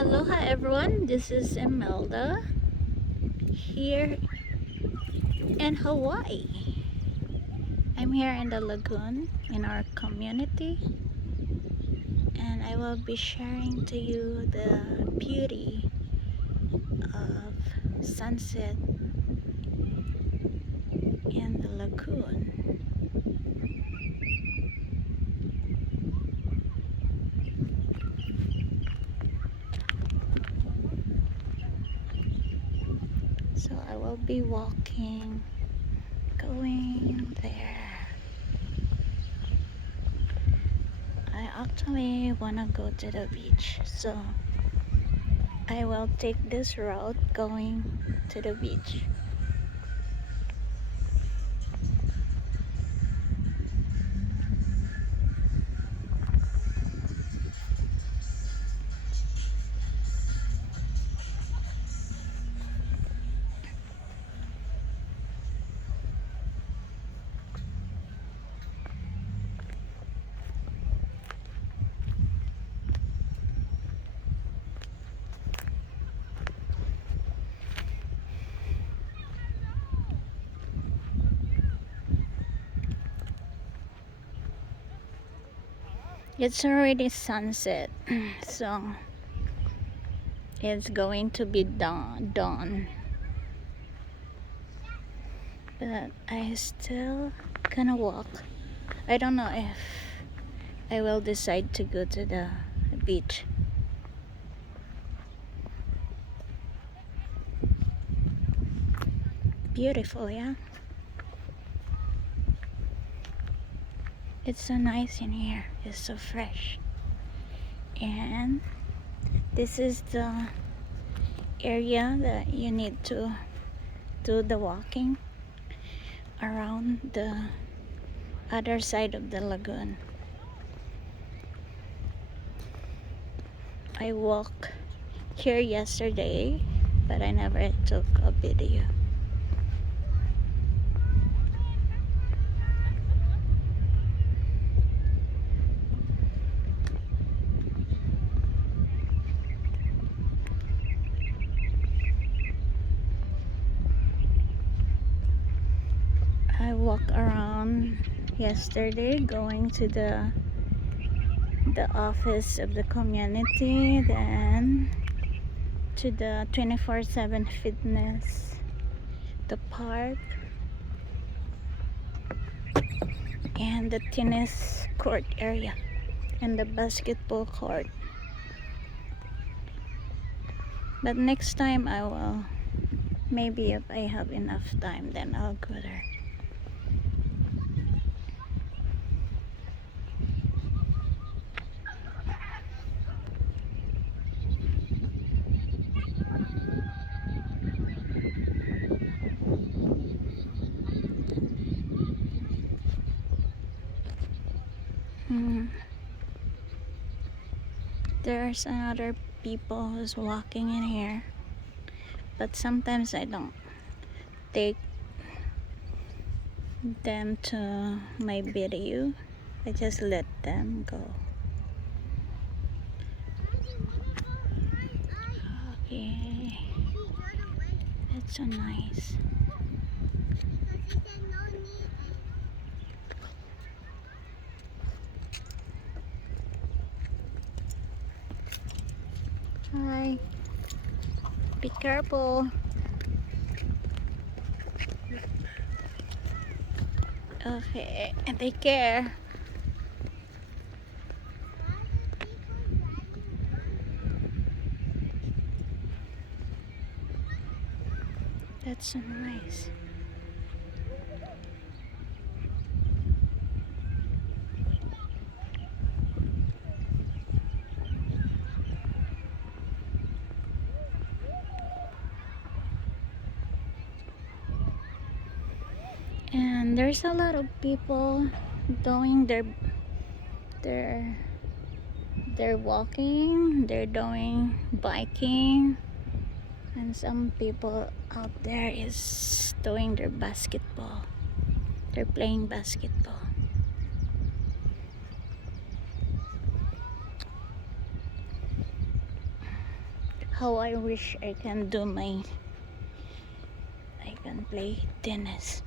Aloha everyone, this is Imelda here in Hawaii. I'm here in the lagoon in our community, and I will be sharing to you the beauty of sunset in the lagoon. So I will be walking, going there. I actually wanna go to the beach, so I will take this route going to the beach. It's already sunset, so it's going to be dawn. But I still gonna walk. I don't know if I will decide to go to the beach. Beautiful, yeah? It's so nice in here. It's so fresh. And this is the area that you need to do the walking around the other side of the lagoon. I walked here yesterday, but I never took a video. I walked around yesterday going to the office of the community, then to the 24/7 fitness, the park, and the tennis court area, and the basketball court. But next time I will, maybe if I have enough time, then I'll go there. There's another people who's walking in here, but sometimes I don't take them to my video. I just let them go. Okay, that's so nice. Hi, be careful. Okay, and take care. That's so nice. And there's a lot of people doing their they're walking, they're doing biking, and some people out there is doing their basketball. They're playing basketball. How I wish I can I can play tennis.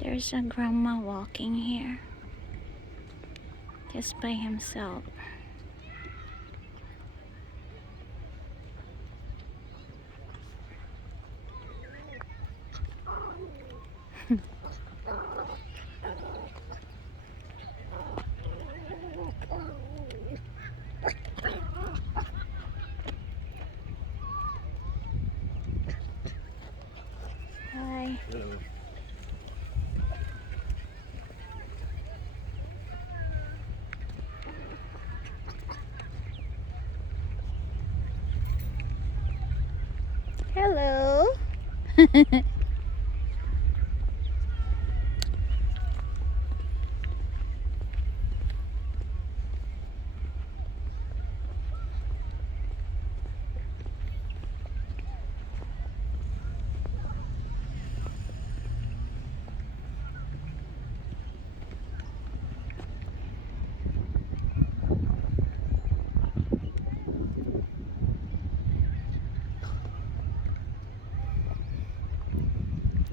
There's a grandma walking here just by himself. Hi. Hello.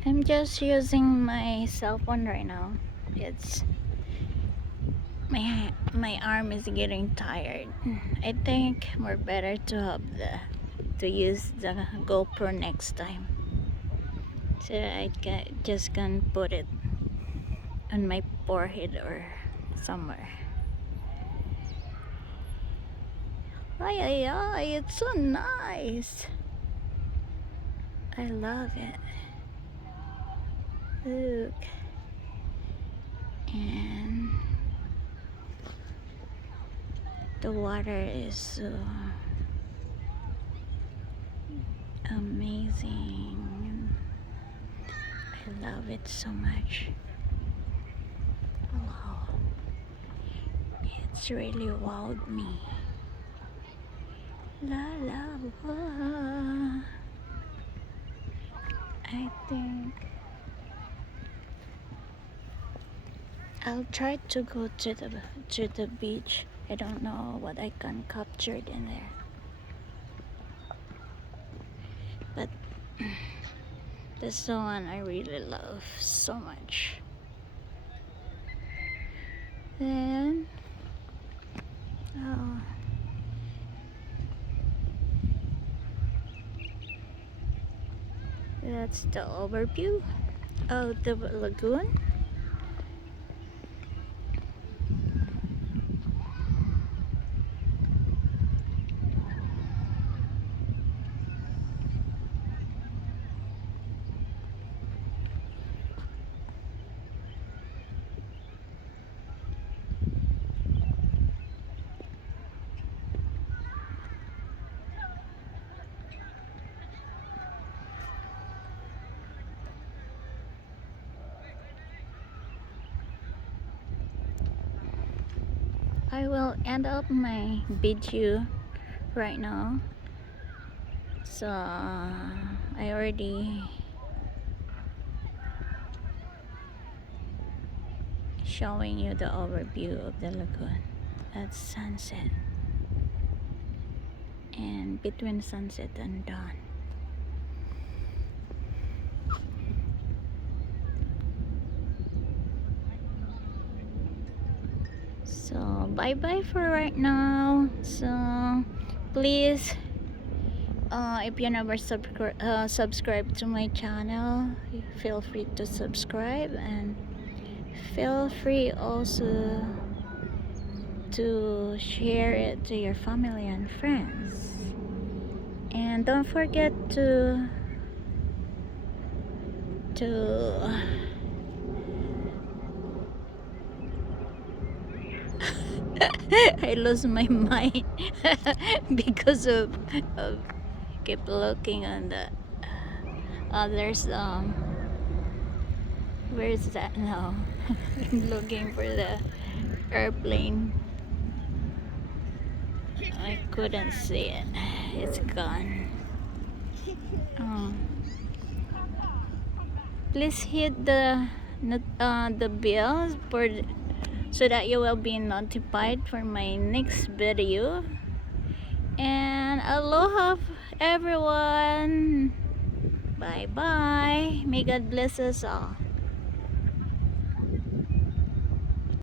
I'm just using my cell phone right now. It's my arm is getting tired. I think we're better to have to use the GoPro next time. So I just can put it on my forehead or somewhere. Ay ay ay, it's so nice. I love it. Look. And the water is so amazing. I love it so much. Wow. It's really wowed me. La la la. I think I'll try to go to the beach. I don't know what I can capture in there. But this the one I really love so much. Then oh, that's the overview of the lagoon. I will end up my video right now. So I already showing you the overview of the lagoon. That's sunset, and between sunset and dawn. So bye bye for right now. So please, if you never subscribe to my channel, feel free to subscribe, and feel free also to share it to your family and friends. And don't forget to I lost my mind because of keep looking on the others. Where is that now? I'm looking for the airplane. I couldn't see it. It's gone. Oh. Please hit the bell for so that you will be notified for my next video. And aloha everyone. Bye bye. May God bless us all.